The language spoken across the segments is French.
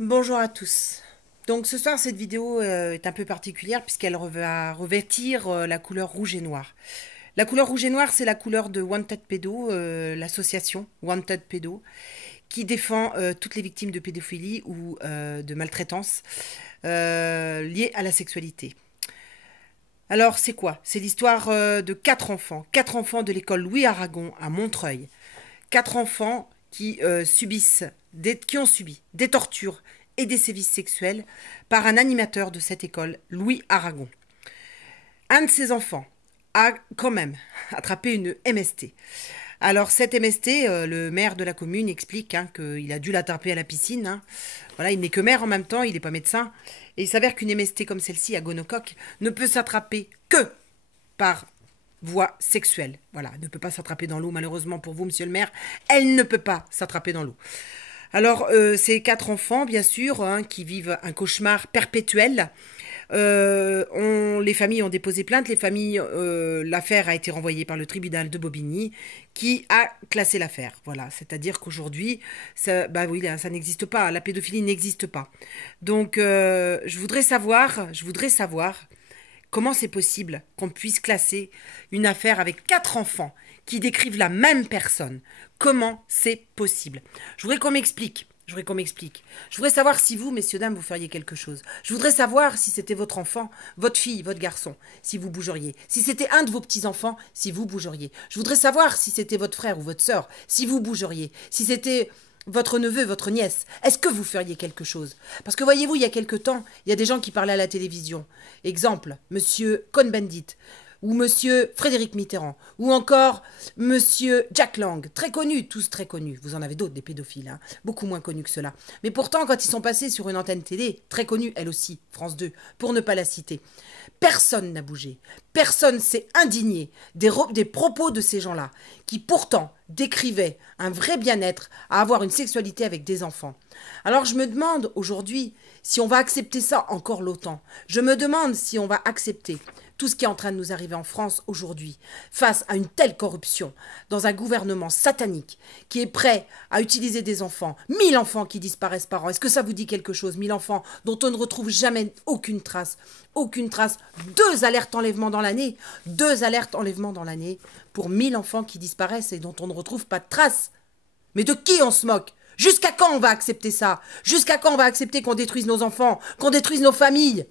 Bonjour à tous. Donc ce soir, cette vidéo est un peu particulière puisqu'elle va revêtir la couleur rouge et noir. La couleur rouge et noir, c'est la couleur de Wanted Pedo, l'association Wanted Pedo, qui défend toutes les victimes de pédophilie ou de maltraitance liées à la sexualité. Alors c'est quoi? C'est l'histoire de quatre enfants de l'école Louis Aragon à Montreuil. Quatre enfants qui ont subi des tortures et des sévices sexuels par un animateur de cette école, Louis Aragon. Un de ces enfants a quand même attrapé une MST. Alors cette MST, le maire de la commune explique qu'il a dû l'attraper à la piscine. Voilà, il n'est que maire en même temps, il n'est pas médecin. Et il s'avère qu'une MST comme celle-ci, à gonocoque, ne peut s'attraper que par voie sexuelle. Voilà, elle ne peut pas s'attraper dans l'eau, malheureusement pour vous, monsieur le maire. Elle ne peut pas s'attraper dans l'eau. Alors, ces quatre enfants, bien sûr, qui vivent un cauchemar perpétuel. Les familles ont déposé plainte. L'affaire a été renvoyée par le tribunal de Bobigny, qui a classé l'affaire. Voilà, c'est-à-dire qu'aujourd'hui, bah oui, ça n'existe pas. La pédophilie n'existe pas. Donc, je voudrais savoir comment c'est possible qu'on puisse classer une affaire avec quatre enfants qui décrivent la même personne. Comment c'est possible? Je voudrais qu'on m'explique. Je voudrais savoir si vous, messieurs, dames, vous feriez quelque chose. Je voudrais savoir si c'était votre enfant, votre fille, votre garçon, si vous bougeriez. Si c'était un de vos petits-enfants, si vous bougeriez. Je voudrais savoir si c'était votre frère ou votre sœur, si vous bougeriez. Si c'était votre neveu, votre nièce, est-ce que vous feriez quelque chose? Parce que voyez-vous, il y a quelque temps, il y a des gens qui parlaient à la télévision. Exemple, monsieur Cohn-Bendit, ou monsieur Frédéric Mitterrand, ou encore monsieur Jack Lang, très connus, tous très connus. Vous en avez d'autres, des pédophiles, beaucoup moins connus que ceux-là. Mais pourtant, quand ils sont passés sur une antenne télé, très connue, elle aussi, France 2, pour ne pas la citer, personne n'a bougé. Personne s'est indigné des propos de ces gens-là, qui pourtant décrivaient un vrai bien-être à avoir une sexualité avec des enfants. Alors je me demande aujourd'hui si on va accepter ça encore longtemps. Je me demande si on va accepter tout ce qui est en train de nous arriver en France aujourd'hui, face à une telle corruption, dans un gouvernement satanique qui est prêt à utiliser des enfants, 1000 enfants qui disparaissent par an. Est-ce que ça vous dit quelque chose? 1000 enfants dont on ne retrouve jamais aucune trace. Aucune trace. 2 alertes enlèvement dans l'année. 2 alertes enlèvement dans l'année pour 1000 enfants qui disparaissent et dont on ne retrouve pas de traces. Mais de qui on se moque? Jusqu'à quand on va accepter ça? Jusqu'à quand on va accepter qu'on détruise nos enfants, qu'on détruise nos familles?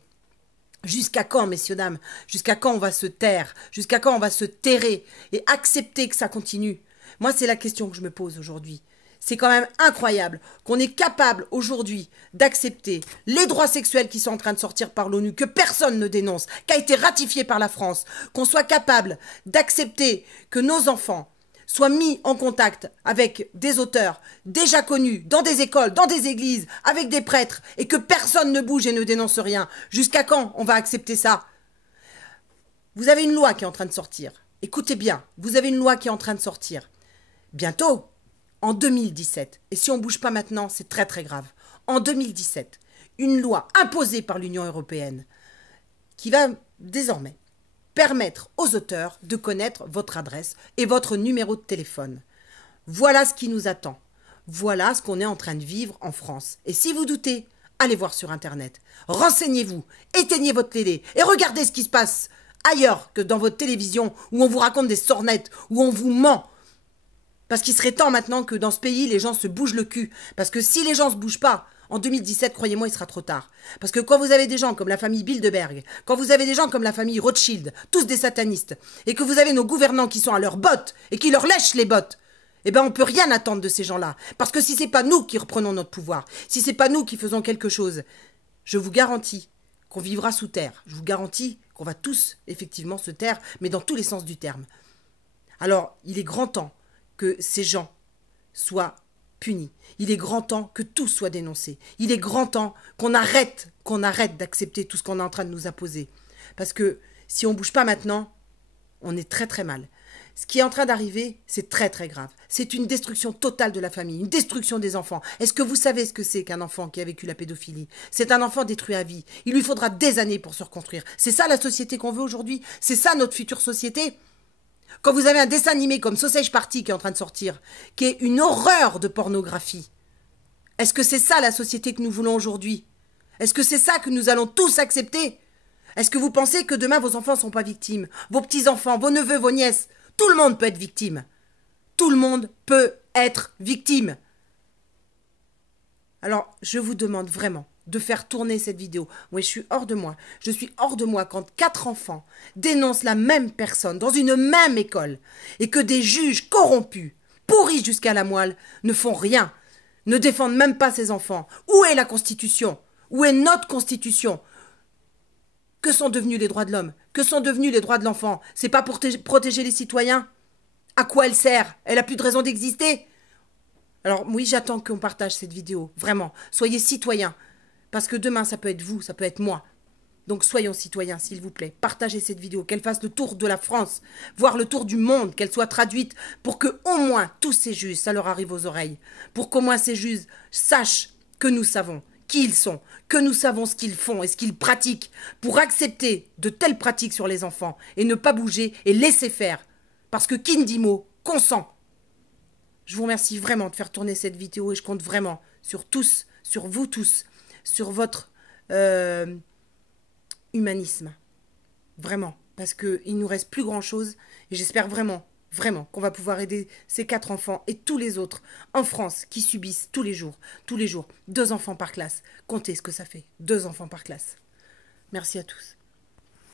Jusqu'à quand, messieurs, dames? Jusqu'à quand on va se taire? Jusqu'à quand on va se terrer et accepter que ça continue? Moi, c'est la question que je me pose aujourd'hui. C'est quand même incroyable qu'on est capable aujourd'hui d'accepter les droits sexuels qui sont en train de sortir par l'ONU, que personne ne dénonce, qui a été ratifié par la France, qu'on soit capable d'accepter que nos enfants soient mis en contact avec des auteurs déjà connus, dans des écoles, dans des églises, avec des prêtres, et que personne ne bouge et ne dénonce rien. Jusqu'à quand on va accepter ça? Vous avez une loi qui est en train de sortir. Écoutez bien, vous avez une loi qui est en train de sortir. Bientôt, en 2017, et si on ne bouge pas maintenant, c'est très très grave. En 2017, une loi imposée par l'Union européenne qui va désormais permettre aux auteurs de connaître votre adresse et votre numéro de téléphone. Voilà ce qui nous attend. Voilà ce qu'on est en train de vivre en France. Et si vous doutez, allez voir sur Internet. Renseignez-vous, éteignez votre télé et regardez ce qui se passe ailleurs que dans votre télévision où on vous raconte des sornettes, où on vous ment. Parce qu'il serait temps maintenant que dans ce pays, les gens se bougent le cul. Parce que si les gens ne se bougent pas, en 2017, croyez-moi, il sera trop tard. Parce que quand vous avez des gens comme la famille Bilderberg, quand vous avez des gens comme la famille Rothschild, tous des satanistes, et que vous avez nos gouvernants qui sont à leurs bottes et qui leur lèchent les bottes, eh ben on peut rien attendre de ces gens-là. Parce que si c'est pas nous qui reprenons notre pouvoir, si c'est pas nous qui faisons quelque chose, je vous garantis qu'on vivra sous terre. Je vous garantis qu'on va tous effectivement se taire, mais dans tous les sens du terme. Alors, il est grand temps que ces gens soient punis. Il est grand temps que tout soit dénoncé. Il est grand temps qu'on arrête d'accepter tout ce qu'on est en train de nous imposer. Parce que si on ne bouge pas maintenant, on est très très mal. Ce qui est en train d'arriver, c'est très très grave. C'est une destruction totale de la famille, une destruction des enfants. Est-ce que vous savez ce que c'est qu'un enfant qui a vécu la pédophilie? C'est un enfant détruit à vie. Il lui faudra des années pour se reconstruire. C'est ça la société qu'on veut aujourd'hui? C'est ça notre future société? Quand vous avez un dessin animé comme Sausage Party qui est en train de sortir, qui est une horreur de pornographie, Est-ce que c'est ça la société que nous voulons aujourd'hui? Est-ce que c'est ça que nous allons tous accepter? Est-ce que vous pensez que demain vos enfants ne sont pas victimes? Vos petits-enfants, vos neveux, vos nièces? Tout le monde peut être victime. Tout le monde peut être victime. Alors, je vous demande vraiment de faire tourner cette vidéo. Oui, je suis hors de moi. Je suis hors de moi quand 4 enfants dénoncent la même personne dans une même école et que des juges corrompus, pourris jusqu'à la moelle, ne font rien, ne défendent même pas ces enfants. Où est la Constitution? Où est notre Constitution? Que sont devenus les droits de l'homme? Que sont devenus les droits de l'enfant? C'est pas pour protéger les citoyens? À quoi elle sert? Elle a plus de raison d'exister? Alors oui, j'attends qu'on partage cette vidéo, vraiment. Soyez citoyens, parce que demain, ça peut être vous, ça peut être moi. Donc soyons citoyens, s'il vous plaît. Partagez cette vidéo, qu'elle fasse le tour de la France, voire le tour du monde, qu'elle soit traduite, pour que au moins tous ces juges, ça leur arrive aux oreilles. Pour qu'au moins ces juges sachent que nous savons qui ils sont, que nous savons ce qu'ils font et ce qu'ils pratiquent, pour accepter de telles pratiques sur les enfants, et ne pas bouger et laisser faire. Parce que qui ne dit mot, consent. Je vous remercie vraiment de faire tourner cette vidéo et je compte vraiment sur tous, sur vous tous, sur votre humanisme. Vraiment. Parce qu'il ne nous reste plus grand-chose et j'espère vraiment, vraiment qu'on va pouvoir aider ces 4 enfants et tous les autres en France qui subissent tous les jours, 2 enfants par classe. Comptez ce que ça fait, 2 enfants par classe. Merci à tous.